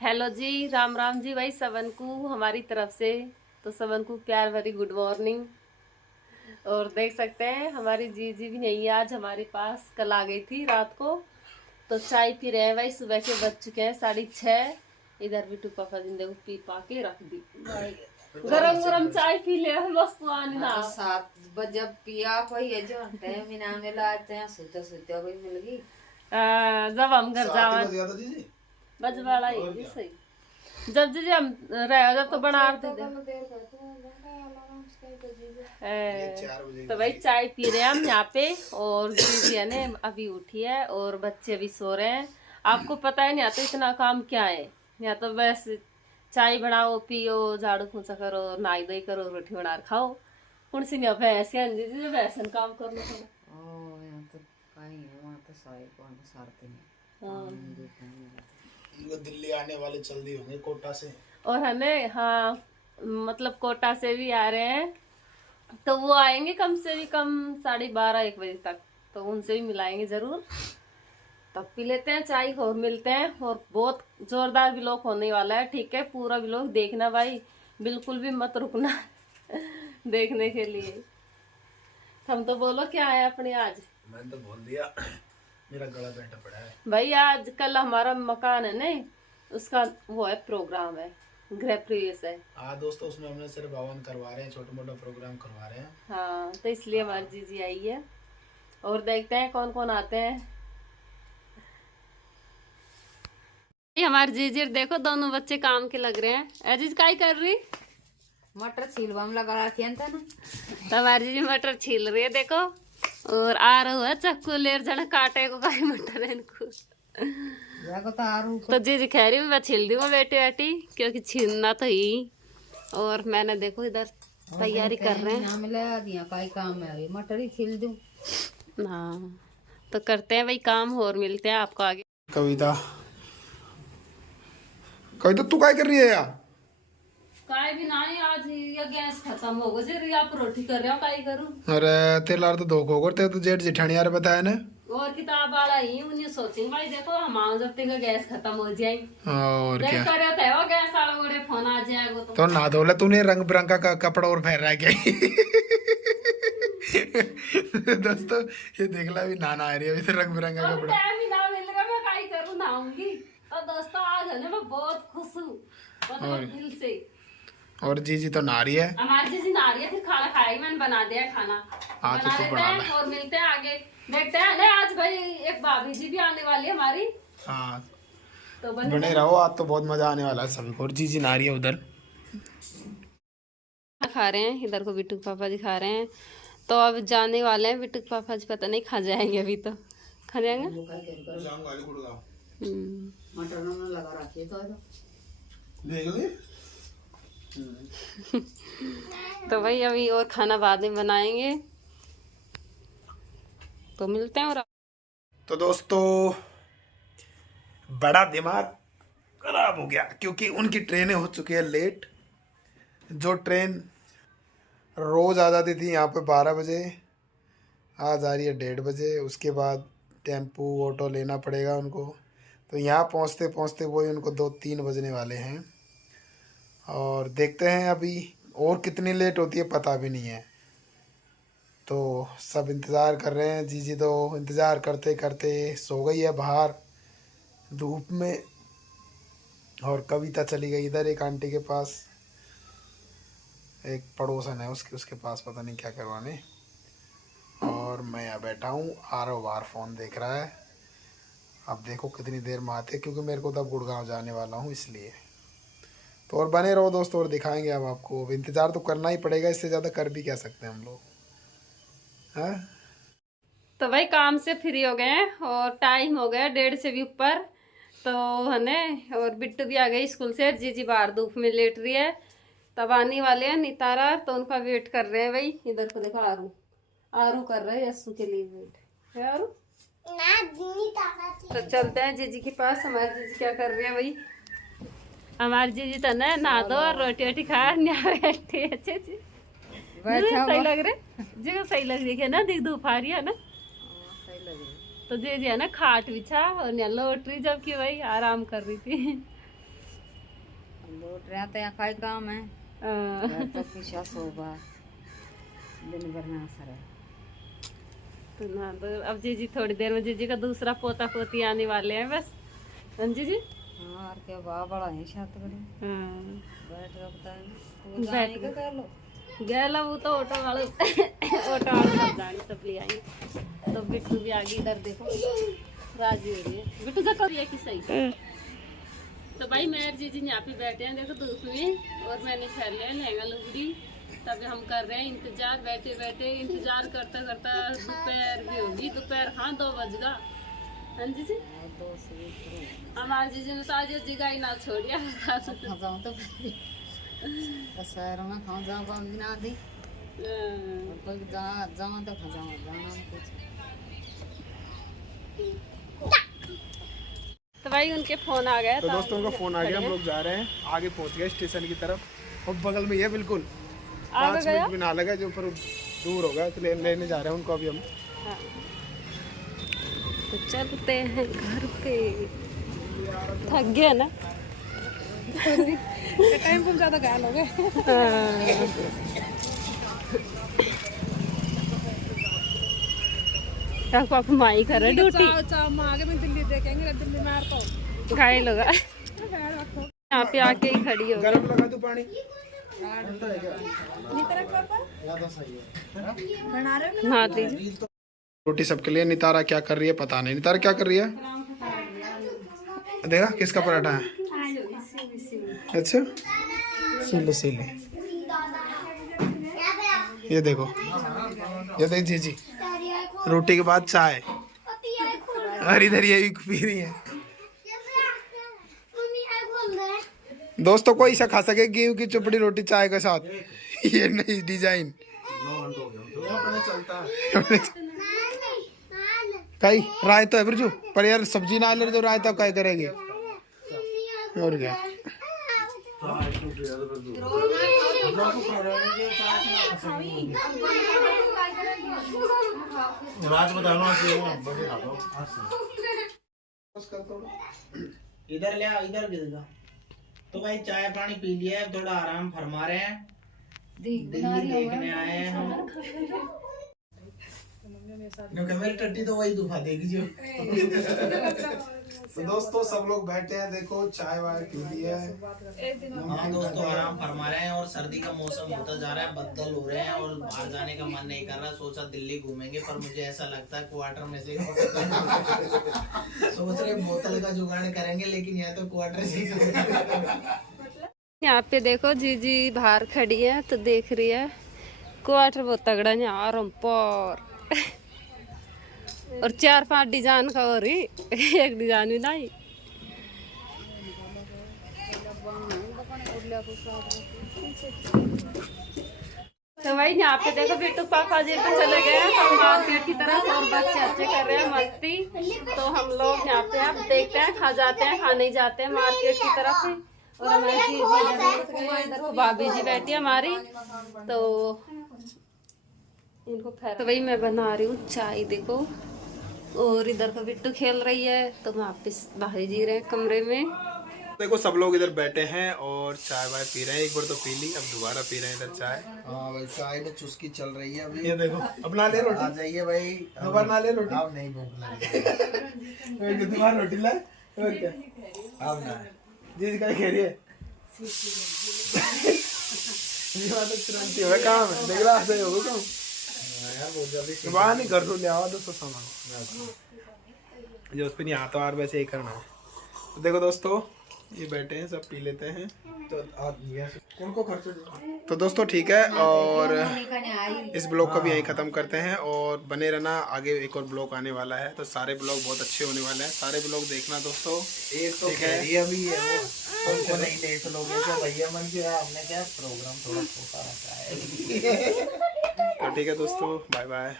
Hello जी, राम राम जी भाई सबन को हमारी तरफ से। तो सबन को प्यार भरी गुड मॉर्निंग। और देख सकते हैं हमारी जीजी भी नहीं है आज हमारे पास, कल आ गई थी रात को। तो चाय पी रहे हैं भाई, सुबह के बज चुके हैं 6:30। इधर भी टूपा फजिंदे को पी पा के रख दी भाई। गरम गरम चाय पी ले बस पुआनी ना 7 बजे पिया कोई है जो टाइम ही ना मिला आते सोते सोते कोई मिल गई। जब हम घर जावा बज वाला ही सही। जब जी हम रहे जब तो बना थे तो भाई चाय पी रहे हैं हम यहाँ पे। और जी है ने अभी उठी है और बच्चे भी सो रहे हैं। आपको पता है यहाँ तो इतना काम क्या है। यहाँ तो बस चाय बनाओ पियो झाड़ू पोछा करो नहाई धोई करो रोटी बना खाओ। कौन सी नहीं भैंसिया जी वैसन काम कर लो वो दिल्ली आने वाले जल्दी होंगे कोटा से। और हमें हाँ मतलब कोटा से भी आ रहे हैं। तो वो आएंगे कम से भी कम 12:30-1 बजे तक। तो उनसे भी मिलाएंगे जरूर। तब पी लेते हैं चाय और मिलते हैं। और बहुत जोरदार व्लॉग होने वाला है, ठीक है। पूरा व्लॉग देखना भाई, बिल्कुल भी मत रुकना देखने के लिए। हम तो बोलो क्या है अपने आज। मैंने तो बोल दिया मेरा गला बैठा पड़ा है भाई। आज कल हमारा मकान है ना, उसका वो है प्रोग्राम है, गृह प्रवेश है। हाँ दोस्तों, उसमें हमने सिर्फ हवन करवा रहे हैं, छोटा मोटा प्रोग्राम करवा रहे हैं। हाँ तो इसलिए हमारी जीजी आई है। और देखते हैं कौन कौन आते हैं। हमारे जीजी देखो दोनों बच्चे काम के लग रहे हैं। अजीज क्या कर रही? मटर छीलवा में लगा रखी है ना। तो हमारी जीजी मटर छील रही है देखो। और आ रहा है चक्कू लेर जन काटे को गाय मटर है इनको। तो जीजी कह रही मैं छील दूंगा बेटी बेटी, क्योंकि छीलना तो ही। और मैंने देखो इधर तैयारी कर रहे हैं। काम है मटर ही छील दूं। हाँ तो करते हैं भाई काम और मिलते हैं आपको आगे। कविता कविता तू क्या कर रही है यार? काय भी नहीं, आज ये गैस खत्म हो गई, आप रोटी कर रहे हो काय करूं। अरे तेरे लार तो धोखो करते तो जेठ जेठानी यार बताया ना। और किताब वाला ही उन्हें सोचेंगे भाई देखो हमारा जब तक गैस खत्म हो जाए और क्या करे थे वो गैस वाला बड़े फोन आ जाएगा तो ना धोला तूने रंग बिरंगा का कपड़ा और पहन रहा है क्या? दोस्तों ये देख ला भी नाना आ रही है अभी रंग बिरंगा कपड़ा। टाइम ही ना मिल रहा, मैं काय करूं नहाऊंगी। तो दोस्तों आज है ना मैं बहुत खुश हूँ मतलब दिल से। और जीजी तो नहा रही है। हमारी जीजी नहा रही है, फिर खाना खाएगी, मैंने बना दिया खाना। हाँ तो तू बना ले और मिलते हैं आगे। देखते हैं ना आज भाई एक भाभी जी भी आने वाली है हमारी। हाँ तो बने रहो, आज तो बहुत मजा आने वाला है सभी को। और जीजी नहा रही है उधर खा रहे हैं, इधर को बिट्टू पापा जी खा रहे हैं। तो अब जाने वाले हैं बिट्टू पापा जी, पता नहीं खा जाएंगे अभी तो खा जाएंगे। मटर में लगा रखी है देख ले। तो भाई अभी और खाना बाद में बनाएंगे, तो मिलते हैं। और तो दोस्तों बड़ा दिमाग खराब हो गया क्योंकि उनकी ट्रेनें हो चुकी है लेट। जो ट्रेन रोज आ जाती थी यहाँ पे 12 बजे, आज आ रही है 1:30 बजे। उसके बाद टेम्पू ऑटो लेना पड़ेगा उनको। तो यहाँ पहुँचते पहुँचते वही उनको 2-3 बजने वाले हैं। और देखते हैं अभी और कितनी लेट होती है पता भी नहीं है। तो सब इंतज़ार कर रहे हैं। जीजी तो इंतज़ार करते करते सो गई है बाहर धूप में। और कविता चली गई इधर एक आंटी के पास, एक पड़ोसन है उसके पास पता नहीं क्या करवाने। और मैं यहाँ बैठा हूँ, आरो बार फ़ोन देख रहा है। अब देखो कितनी देर में आते, क्योंकि मेरे को तब गुड़गांव जाने वाला हूँ इसलिए। तो और बने रहो दोस्तों, और दिखाएंगे अब आपको। अब इंतज़ार तो करना ही पड़ेगा, इससे ज़्यादा कर भी क्या सकते हैं हम लोग। हाँ तो भाई काम से फ्री हो गए हैं और टाइम हो गया 1:30 से भी ऊपर। तो है ना, और बिट्टू भी आ गई स्कूल से। जीजी बाहर धूप में लेट रही है, तब आने वाले हैं नितारा, तो उनका वेट कर रहे हैं भाई। इधर को देखो आरू आरू कर रहे हैं यस्सू के लिए वेट है आरू। तो चलते हैं जीजी के पास। हमारी जीजी क्या कर रहे हैं भाई। हमारी जीजी तो ना नहा दो और रोटी वोटी खा बैठे अच्छे अच्छे सही लग रहे जी, सही लग रही है ना, दिख धूप आ रही है ना। तो जीजी है ना खाट बिछा और यहाँ लौट रही, जबकि भाई आराम कर रही थी। लौट रहा तो यहाँ का ही काम है, घर तक पीछा सोगा दिन भर में असर है। तो ना तो अब जीजी थोड़ी देर में जीजी का दूसरा पोता पोती आने वाले हैं बस। हाँ जीजी। हाँ और क्या बा बड़ा है छत बड़ी। हाँ बैठ का पता है तू जाने का कर लो। गया वो तो ऑटो वाले सब जाने सब ले आएंगे। तो बिट्टू भी आ गई इधर देखो, राजी हो रही है बिट्टू तक है कि सही। तो भाई मैं और जीजी यहाँ पे बैठे हैं देखो धूप में, और मैंने फैल लिया लहंगा लुगड़ी। तब हम कर रहे हैं इंतजार, बैठे बैठे इंतजार करता करता दोपहर भी होगी। दोपहर हाँ 2 बज गया। हाँ जीजी हमारे जीजी ने तो आज जगह ही ना छोड़िया। जाऊँ तो शहरों में खाऊं जाऊँ पाऊंगी ना दी, कोई जाऊँ तो खा जाऊँ जाना कुछ। तो भाई उनके फोन आ गया। तो दोस्तों का फोन आ गया, हम लोग जा रहे हैं, आगे पहुंच गए स्टेशन की तरफ। और बगल में ये बिल्कुल 5 मिनट भी ना लगा, जो ऊपर दूर होगा तो लेने जा रहे हैं उनको अभी हम। हाँ। तो चलते हैं घर पे, थक गया ना टाइम पर ज्यादा घायल हो गए। पापा माई कर रहे ड्यूटी, आगे में दिल्ली देखेंगे, दिल्ली में तो घायल होगा। यहाँ पे आके ही खड़ी हो गरम लगा तू पानी। नहा लीजिए। रोटी सबके लिए। नितारा क्या कर रही है पता नहीं। नितारा क्या कर रही है? देखा किसका पराठा है? अच्छा सीले सीले। ये देखो, ये देख जी रोटी के बाद चाय, और इधर ये भी पी रही है। दोस्तों कोई सा खा सके गेहूं की चुपड़ी रोटी चाय के साथ। ये नई डिजाइन कई रायता है बिरजू, पर यार सब्जी ना ले तो रायता क्या करेंगे? और क्या इधर ले आ, इधर गिरेगा। तो भाई चाय पानी पी लिया है, थोड़ा आराम फरमा रहे हैं, दिल्ली देखने आए हैं हम। मेरी टट्टी तो वही दुखा देगी जो। तो दोस्तों सब लोग बैठे हैं, देखो चाय वाय पी लिया है। हाँ दोस्तों आराम फरमा रहे हैं, और सर्दी का मौसम होता जा रहा है, बदल हो रहे हैं और बाहर जाने का मन नहीं कर रहा। सोचा दिल्ली घूमेंगे, पर मुझे ऐसा लगता है क्वार्टर में से सोच रहे बोतल का जुगाड़ करेंगे, लेकिन यह तो क्वार्टर से। यहाँ पे देखो जीजी बाहर खड़ी है तो देख रही है क्वार्टर बहुत तगड़ा यहाँ पर। और 4-5 डिजाइन का हो रही, एक डिजाइन भी नहीं। तो भाई यहाँ पे देखो बिट्टू पापा जी तो चले गए हैं तो मार्केट की तरफ, और बच्चे अच्छे कर रहे हैं मस्ती। तो हम लोग यहाँ पे अब देखते हैं खा जाते हैं खा नहीं जाते हैं मार्केट की तरफ। और हमारी जी इधर भाभी जी बैठी है हमारी, तो इनको तो भाई मैं बना रही हूँ चाय देखो, और इधर को बिट्टू खेल रही है। तो वापिस भाई जी रहे कमरे में। देखो सब लोग इधर बैठे हैं और चाय वाय पी रहे हैं। एक बार तो पी ली, अब दोबारा पी रहे हैं इधर चाय। हाँ भाई चाय में चुस्की चल रही है अभी। ये देखो अपना ले रोटी, आ जाइए भाई, दोबारा ना ले रोटी। अब नहीं भूख लगी। दोबारा रोटी लाए और क्या? अब ना जी क्या कह रही है? ये बात तो तुरंत ही होगा काम है, देख रहा है होगा काम यार बहुत जल्दी बाहर नहीं कर लो, ले आओ दोस्तों सामान जो उस पर नहीं आता और वैसे ही करना है। तो देखो दोस्तों ये बैठे हैं, सब पी लेते हैं। तो उनको खर्च। तो दोस्तों ठीक है, और इस ब्लॉग को भी यहीं ख़त्म करते हैं, और बने रहना, आगे एक और ब्लॉग आने वाला है। तो सारे ब्लॉग बहुत अच्छे होने वाले हैं, सारे ब्लॉग देखना दोस्तों। एक तो ये अभी है वो उनको नहीं देख लोगे क्या भैया, मन किया हमने क्या प्रोग्राम थोड़ा छोटा रखा है। तो ठीक है दोस्तों, बाय बाय।